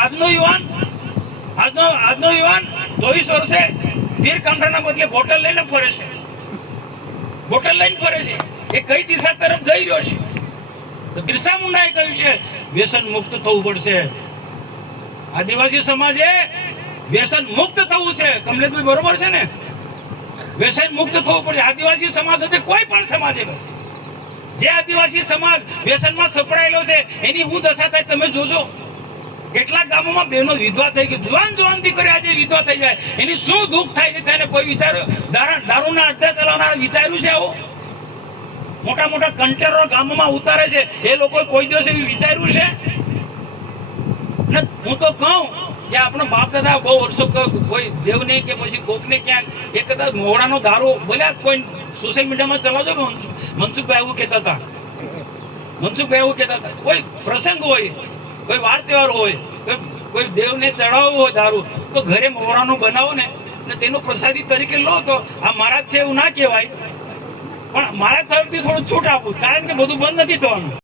આજનો યુવાન 24 વર્ષે તીર કાંટાના બદલે બોટલ લઈને ફરે છે. એ કઈ દિશા તરફ જઈ રહ્યો છે? તો બિરસા મુંડાએ કહ્યું છે વ્યસન મુક્ત થવું પડશે. આદિવાસી સમાજે વ્યસન મુક્ત થવું છે. કમલેશભાઈ બરોબર છે ને? વ્યસન મુક્ત થવું પડશે. આદિવાસી સમાજ હશે કોઈ પણ સમાજે, જે આદિવાસી સમાજ વ્યસનમાં સપડાયેલો છે એની હું દશા થાય તમે જોજો. કેટલાક ગામોમાં બહેનો વિધવા થઈ ગઈ, જુવાન દીકરી આજે વિધવા થઈ જાય, એની શું દુઃખ થાય છે તેને કોઈ વિચાર્યું? દારૂના અડ્ડા ચલાવનાર વિચાર્યું છે આવું? મોટા કન્ટેનરો ગામોમાં ઉતારે છે, એ લોકો કોઈ દિવસ એવું વિચાર્યું છે? ને હું તો કહું કે આપણો બાપ દાદા બહુ વર્ષો કોઈ દેવને કે પછી કોકને ક્યાંક એ કદાચ મોહડાનો દારૂ બોલ્યા કોઈ સોશિયલ મીડિયામાં ચલાવજો. મનસુખભાઈ એવું કહેતા હતા, કોઈ પ્રસંગ હોય, કોઈ વાર તહેવાર હોય, કોઈ દેવને ચડાવવું હોય દારૂ, તો ઘરે મોહરાનું બનાવો ને તેનો પ્રસાદી તરીકે લો. તો આ મારા છે એવું ના કહેવાય, પણ મારા તરફથી થોડું છૂટ આપું, કારણ કે બધું બંધ નથી થવાનું.